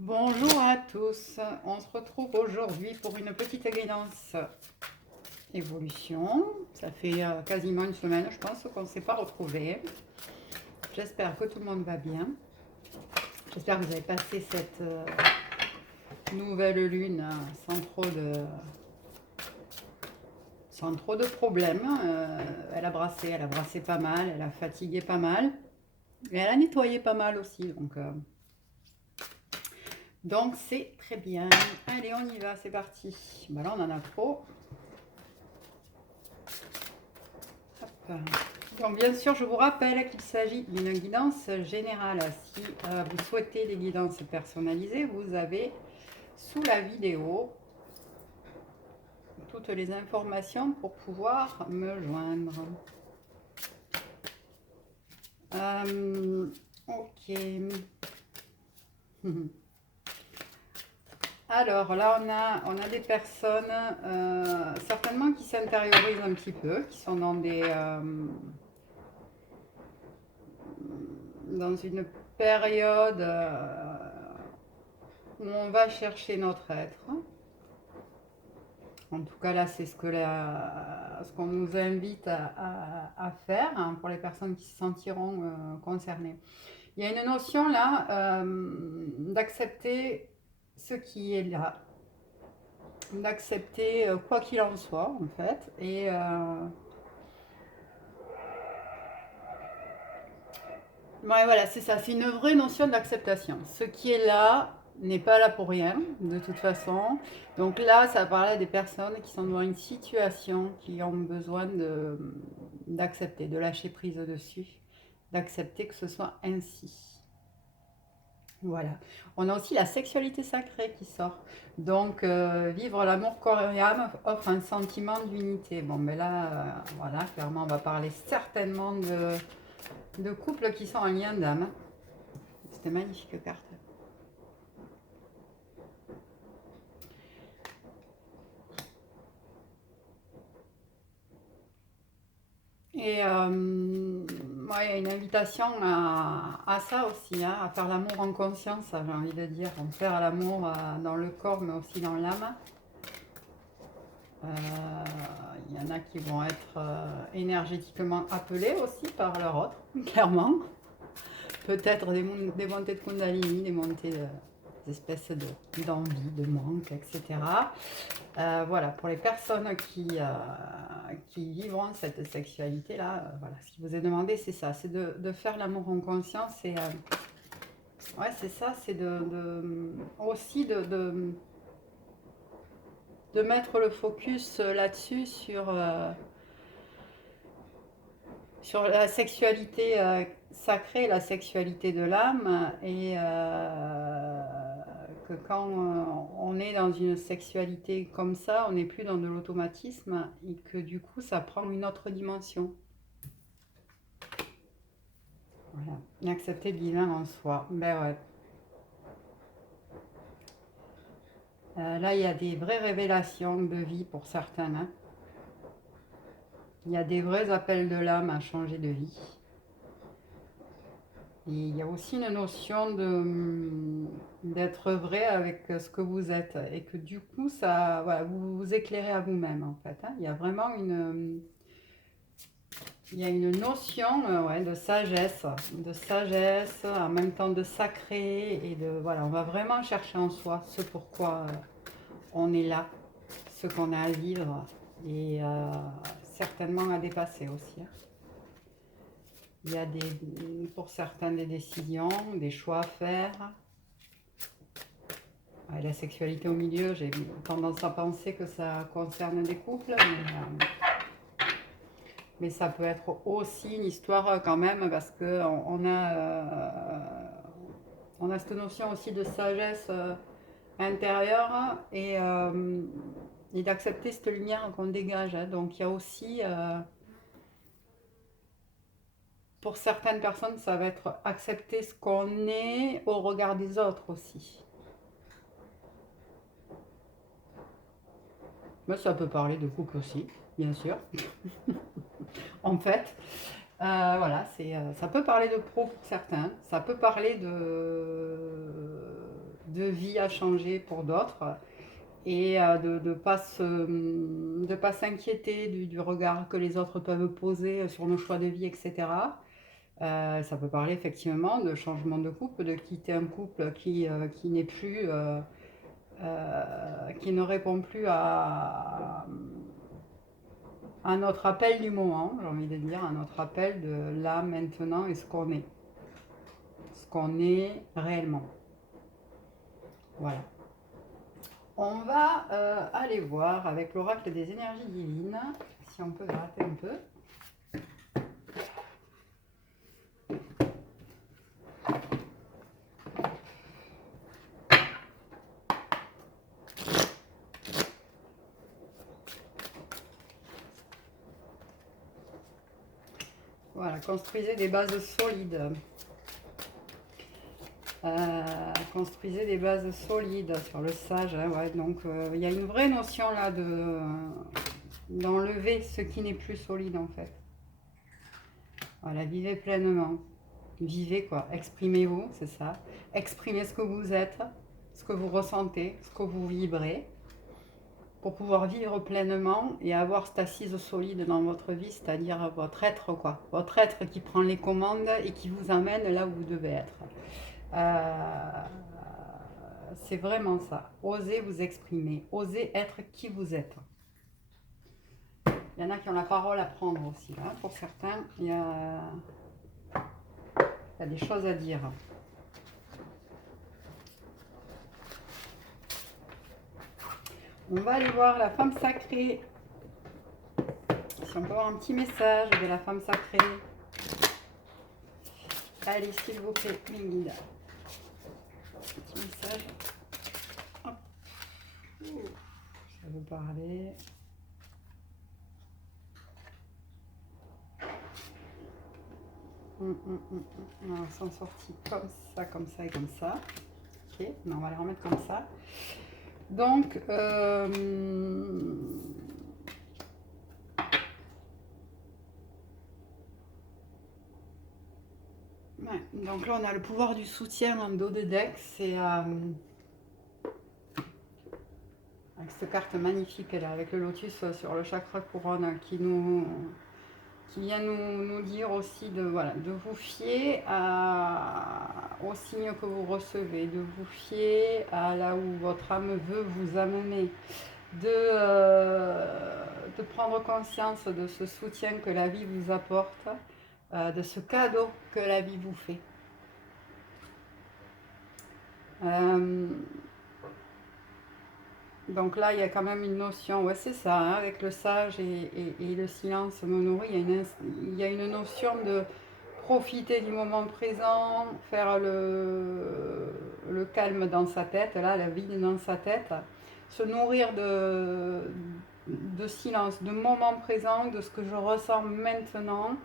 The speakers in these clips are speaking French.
Bonjour à tous, on se retrouve aujourd'hui pour une petite guidance évolution. Ça fait quasiment une semaine, je pense, qu'on ne s'est pas retrouvés. J'espère que tout le monde va bien. J'espère que vous avez passé cette nouvelle lune sans trop de problèmes. Elle a brassé pas mal, elle a fatigué pas mal. Et elle a nettoyé pas mal aussi, donc c'est très bien. Allez, on y va, c'est parti. Bah là, on en a trop. Hop. Donc bien sûr, je vous rappelle qu'il s'agit d'une guidance générale. Si vous souhaitez des guidances personnalisées, vous avez sous la vidéo toutes les informations pour pouvoir me joindre. Ok. Alors là, on a des personnes certainement qui s'intériorisent un petit peu, qui sont dans une période où on va chercher notre être. En tout cas, là, c'est ce qu'on nous invite à faire, hein, pour les personnes qui se sentiront concernées. Il y a une notion là d'accepter ce qui est là, d'accepter quoi qu'il en soit, en fait. Et ouais, voilà, c'est ça, c'est une vraie notion d'acceptation. Ce qui est là n'est pas là pour rien, de toute façon. Donc là, ça parlait des personnes qui sont dans une situation, qui ont besoin d'accepter, de lâcher prise dessus, d'accepter que ce soit ainsi. Voilà. On a aussi la sexualité sacrée qui sort. Donc, vivre l'amour corps et âme offre un sentiment d'unité. Bon, mais là, voilà, clairement, on va parler certainement de couples qui sont en lien d'âme. C'était magnifique carte. Et ouais, il y a une invitation à ça aussi, hein, à faire l'amour en conscience, j'ai envie de dire. On faire l'amour dans le corps, mais aussi dans l'âme. Il y en a qui vont être énergétiquement appelés aussi par leur autre, clairement. Peut-être des montées de Kundalini, des montées des espèces d'envie, de manque, etc. Voilà, pour les personnes qui vivront cette sexualité-là, voilà, ce qui vous est demandé, c'est ça, c'est de faire l'amour en conscience. Et ouais, c'est ça, c'est aussi de mettre le focus là-dessus, sur la sexualité sacrée, la sexualité de l'âme, et que quand on est dans une sexualité comme ça, on n'est plus dans de l'automatisme, et que du coup ça prend une autre dimension. Voilà. Et accepter le divin en soi. Ben ouais. Là, il y a des vraies révélations de vie pour certains, hein. Il y a des vrais appels de l'âme à changer de vie. Et il y a aussi une notion d'être vrai avec ce que vous êtes, et que du coup, ça, voilà, vous vous éclairez à vous-même, en fait, hein. Il y a une notion ouais, de sagesse, en même temps de sacré, et voilà, on va vraiment chercher en soi ce pourquoi on est là, ce qu'on a à vivre, et certainement à dépasser aussi, hein. Il y a pour certains des décisions, des choix à faire. Ouais, la sexualité au milieu, j'ai tendance à penser que ça concerne des couples, mais ça peut être aussi une histoire quand même, parce on a cette notion aussi de sagesse intérieure, et d'accepter cette lumière qu'on dégage, hein. Donc il y a aussi, pour certaines personnes, ça va être accepter ce qu'on est au regard des autres aussi. Mais ça peut parler de couple aussi, bien sûr. En fait, voilà, ça peut parler de pro pour certains, ça peut parler de vie à changer pour d'autres et de ne pas s'inquiéter du regard que les autres peuvent poser sur nos choix de vie, etc. Ça peut parler effectivement de changement de couple, de quitter un couple qui n'est plus, qui ne répond plus à notre appel du moment, j'ai envie de dire, à notre appel de là, maintenant et ce qu'on est réellement. Voilà. On va aller voir avec l'oracle des énergies divines, si on peut gratter un peu. Voilà, construisez des bases solides. Construisez des bases solides sur le sage. Hein, ouais. Donc, il y a une vraie notion là d'enlever ce qui n'est plus solide en fait. Voilà, vivez pleinement. Vivez quoi, exprimez-vous, c'est ça. Exprimez ce que vous êtes, ce que vous ressentez, ce que vous vibrez, pour pouvoir vivre pleinement et avoir cette assise solide dans votre vie, c'est-à-dire votre être quoi. Votre être qui prend les commandes et qui vous amène là où vous devez être. C'est vraiment ça. Osez vous exprimer, osez être qui vous êtes. Il y en a qui ont la parole à prendre aussi. Hein. Pour certains, il y a des choses à dire. On va aller voir la femme sacrée. Si on peut avoir un petit message de la femme sacrée. Allez, s'il vous plaît, mes guides. Petit message. Hop. Ça veut parler. Alors, sont sortis comme ça, comme ça et comme ça. Ok, non, on va les remettre comme ça. Donc, ouais, donc là, on a le pouvoir du soutien en dos de deck. C'est avec cette carte magnifique là, avec le lotus sur le chakra couronne qui vient nous dire aussi de vous fier aux signes que vous recevez, de vous fier à là où votre âme veut vous amener, de prendre conscience de ce soutien que la vie vous apporte, de ce cadeau que la vie vous fait. Donc là, il y a quand même une notion, ouais, c'est ça, hein, avec le sage et le silence me nourrit, il y a une notion de profiter du moment présent, faire le calme dans sa tête, là, la vide dans sa tête, se nourrir de silence, de moment présent, de ce que je ressens maintenant,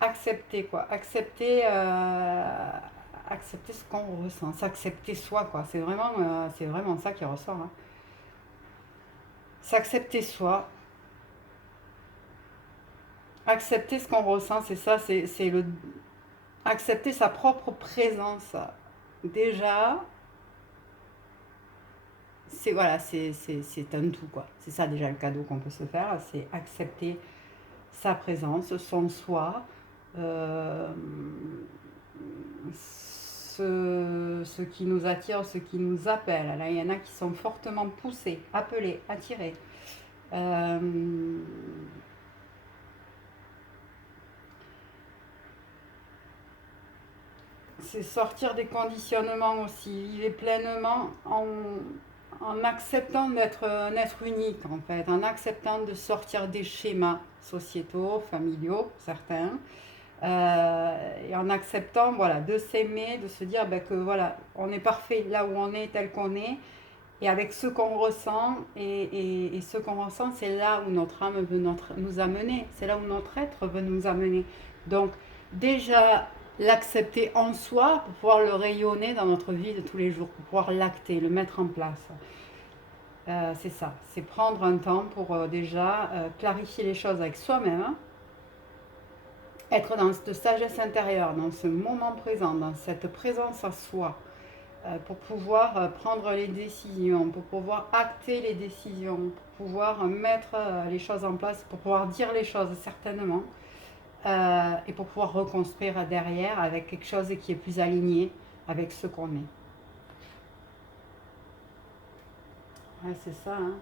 accepter quoi, accepter ce qu'on ressent, s'accepter soi quoi, c'est vraiment ça qui ressort. Hein. S'accepter soi, accepter ce qu'on ressent, c'est ça, c'est accepter sa propre présence. Déjà, c'est un tout quoi. C'est ça déjà le cadeau qu'on peut se faire, c'est accepter sa présence, son soi. Ce qui nous attire, ce qui nous appelle. Là, il y en a qui sont fortement poussés, appelés, attirés. C'est sortir des conditionnements aussi, vivre pleinement en acceptant d'être un être unique en fait, en acceptant de sortir des schémas sociétaux, familiaux, certains. Et en acceptant de s'aimer, de se dire que on est parfait là où on est, tel qu'on est, et avec ce qu'on ressent, et ce qu'on ressent, c'est là où notre âme veut nous amener, c'est là où notre être veut nous amener. Donc déjà l'accepter en soi pour pouvoir le rayonner dans notre vie de tous les jours, pour pouvoir l'acter, le mettre en place. C'est ça, c'est prendre un temps pour déjà clarifier les choses avec soi-même, hein. Être dans cette sagesse intérieure, dans ce moment présent, dans cette présence à soi, pour pouvoir prendre les décisions, pour pouvoir acter les décisions, pour pouvoir mettre les choses en place, pour pouvoir dire les choses certainement, et pour pouvoir reconstruire derrière avec quelque chose qui est plus aligné avec ce qu'on est. Ouais, c'est ça, hein.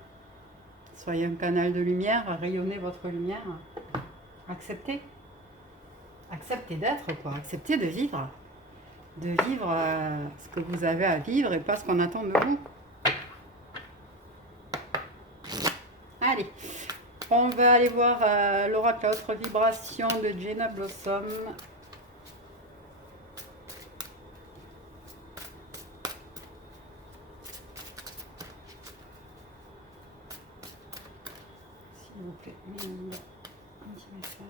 Soyez un canal de lumière, rayonnez votre lumière. Acceptez. Acceptez d'être, quoi. Acceptez de vivre. De vivre ce que vous avez à vivre et pas ce qu'on attend de vous. Allez, on va aller voir l'oracle à haute vibration de Jenna Blossom. S'il vous plaît, un petit message.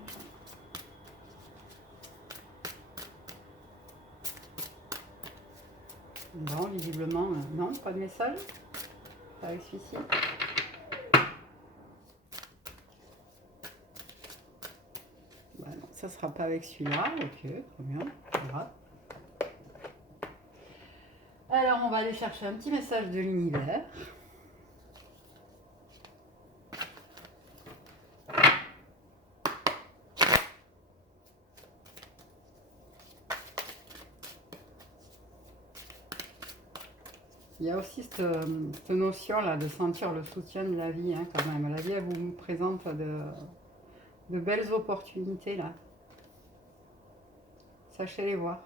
Bon, visiblement, non, pas de message. Pas avec celui-ci. Bah non, ça sera pas avec celui-là. Ok, très bien. Voilà. Alors, on va aller chercher un petit message de l'univers. Il y a aussi cette notion-là de sentir le soutien de la vie, hein, quand même. La vie, elle vous présente de belles opportunités, là. Sachez les voir.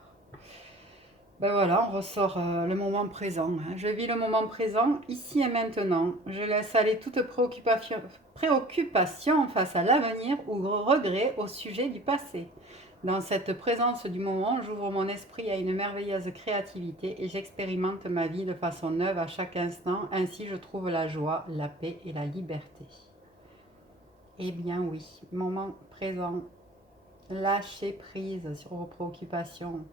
Ben voilà, on ressort le moment présent, hein. Je vis le moment présent, ici et maintenant. Je laisse aller toute préoccupation face à l'avenir ou regret au sujet du passé. Dans cette présence du moment, j'ouvre mon esprit à une merveilleuse créativité et j'expérimente ma vie de façon neuve à chaque instant. Ainsi, je trouve la joie, la paix et la liberté. Eh bien oui, moment présent. Lâchez prise sur vos préoccupations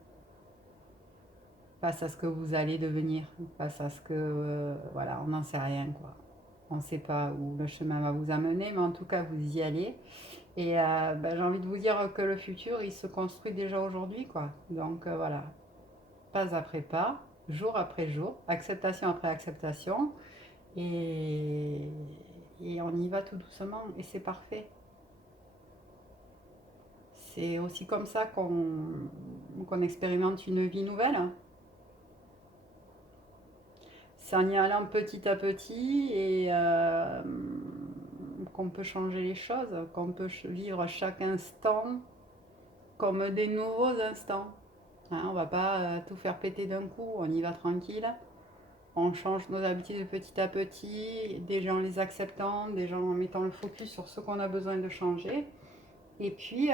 face à ce que vous allez devenir, face à ce que, voilà, on n'en sait rien, quoi. On ne sait pas où le chemin va vous amener, mais en tout cas, vous y allez. Et j'ai envie de vous dire que le futur, il se construit déjà aujourd'hui, quoi. Donc voilà, pas après pas, jour après jour, acceptation après acceptation, et, et on y va tout doucement, et c'est parfait. C'est aussi comme ça qu'on expérimente une vie nouvelle. C'est en y allant petit à petit et qu'on peut changer les choses, qu'on peut vivre chaque instant comme des nouveaux instants. Hein, on va pas tout faire péter d'un coup, on y va tranquille. On change nos habitudes petit à petit, déjà en les acceptant, déjà en mettant le focus sur ce qu'on a besoin de changer. Et puis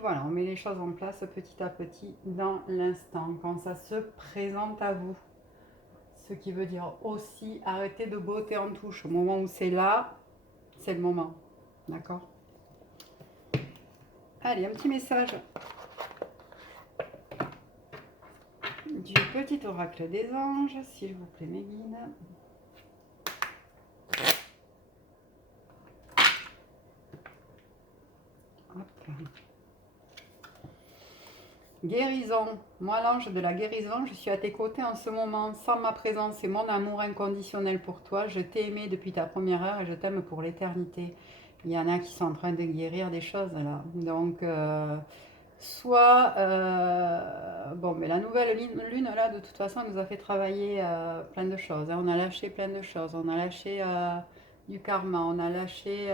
voilà, on met les choses en place petit à petit dans l'instant, quand ça se présente à vous. Ce qui veut dire aussi arrêter de botter en touche. Au moment où c'est là, c'est le moment. D'accord? Allez, un petit message du petit oracle des anges, s'il vous plaît, mes guides. Hop. Guérison. Moi, l'ange de la guérison, je suis à tes côtés en ce moment. Sans ma présence et mon amour inconditionnel pour toi, je t'ai aimé depuis ta première heure et je t'aime pour l'éternité. Il y en a qui sont en train de guérir des choses là. Donc, soit, bon, mais la nouvelle lune là, de toute façon, elle nous a fait travailler plein de choses, hein. On a lâché plein de choses. On a lâché du karma, on a lâché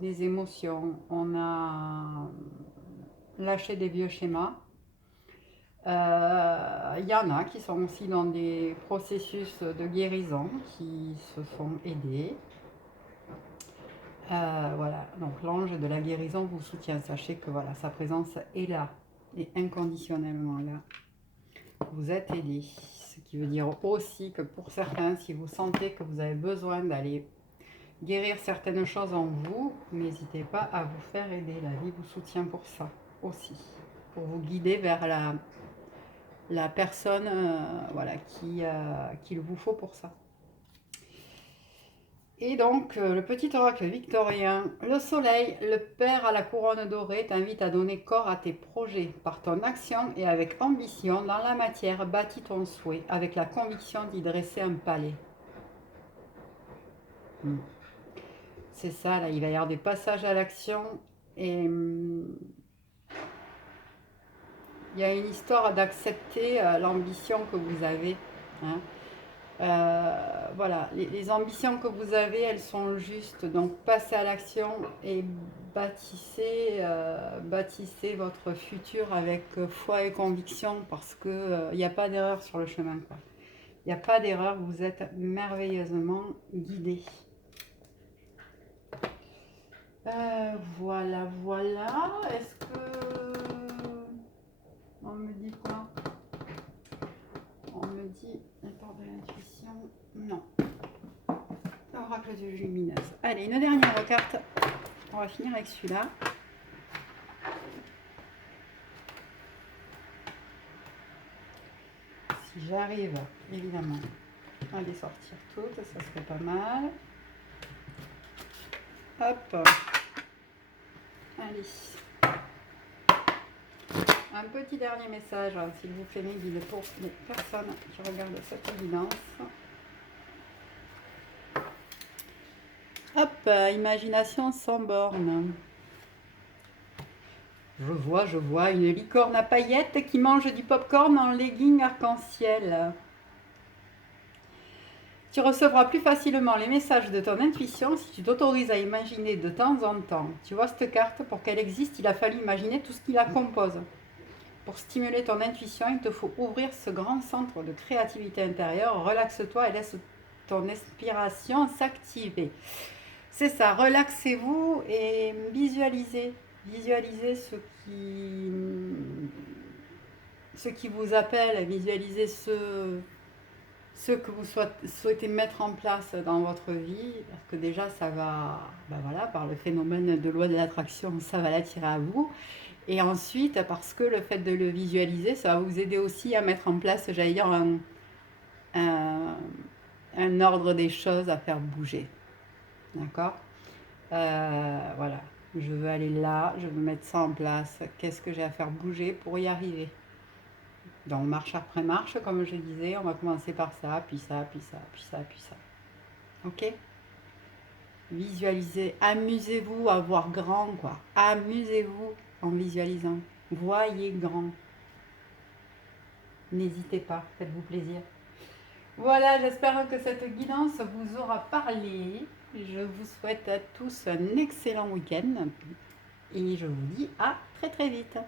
des émotions, on a lâché des vieux schémas. Il y en a qui sont aussi dans des processus de guérison, qui se font aider. Voilà, donc l'ange de la guérison vous soutient. Sachez que voilà, sa présence est là, et inconditionnellement là. Vous êtes aidé. Ce qui veut dire aussi que pour certains, si vous sentez que vous avez besoin d'aller guérir certaines choses en vous, n'hésitez pas à vous faire aider. La vie vous soutient pour ça aussi, pour vous guider vers la personne voilà, qu'il vous faut pour ça. Et donc, le petit oracle victorien, le soleil, le père à la couronne dorée, t'invite à donner corps à tes projets par ton action et avec ambition dans la matière, bâtis ton souhait avec la conviction d'y dresser un palais. Hmm. C'est ça, là, il va y avoir des passages à l'action et il y a une histoire d'accepter l'ambition que vous avez. Hein. Voilà, les ambitions que vous avez, elles sont justes. Donc, passez à l'action et bâtissez votre futur avec foi et conviction parce qu'il n'y a pas d'erreur sur le chemin. Il n'y a pas d'erreur, vous êtes merveilleusement guidé. Voilà, voilà. Est-ce que... On me dit quoi? On me dit... Attends, de l'intuition. Non. Oracle de lumineuse. Allez, une dernière carte. On va finir avec celui-là. Si j'arrive, évidemment, à les sortir toutes, ça serait pas mal. Hop. Allez. Un petit dernier message, s'il vous plaît, mes guides, pour les personnes qui regardent cette évidence. Hop, imagination sans borne. Je vois une licorne à paillettes qui mange du popcorn en legging arc-en-ciel. Tu recevras plus facilement les messages de ton intuition si tu t'autorises à imaginer de temps en temps. Tu vois cette carte, pour qu'elle existe, il a fallu imaginer tout ce qui la compose. Pour stimuler ton intuition, il te faut ouvrir ce grand centre de créativité intérieure. Relaxe-toi et laisse ton inspiration s'activer. C'est ça, relaxez-vous et visualisez. Visualisez ce qui vous appelle, visualisez ce que vous souhaitez mettre en place dans votre vie, parce que déjà ça va, ben voilà, par le phénomène de loi de l'attraction, ça va l'attirer à vous. Et ensuite, parce que le fait de le visualiser, ça va vous aider aussi à mettre en place, j'allais dire, un ordre des choses à faire bouger. D'accord? Voilà. Je veux aller là, je veux mettre ça en place. Qu'est-ce que j'ai à faire bouger pour y arriver? Donc, marche après marche, comme je disais, on va commencer par ça, puis ça, puis ça, puis ça, puis ça. Ok? Visualisez, amusez-vous à voir grand, quoi. Amusez-vous en visualisant. Voyez grand. N'hésitez pas, faites-vous plaisir. Voilà, j'espère que cette guidance vous aura parlé. Je vous souhaite à tous un excellent week-end et je vous dis à très très vite.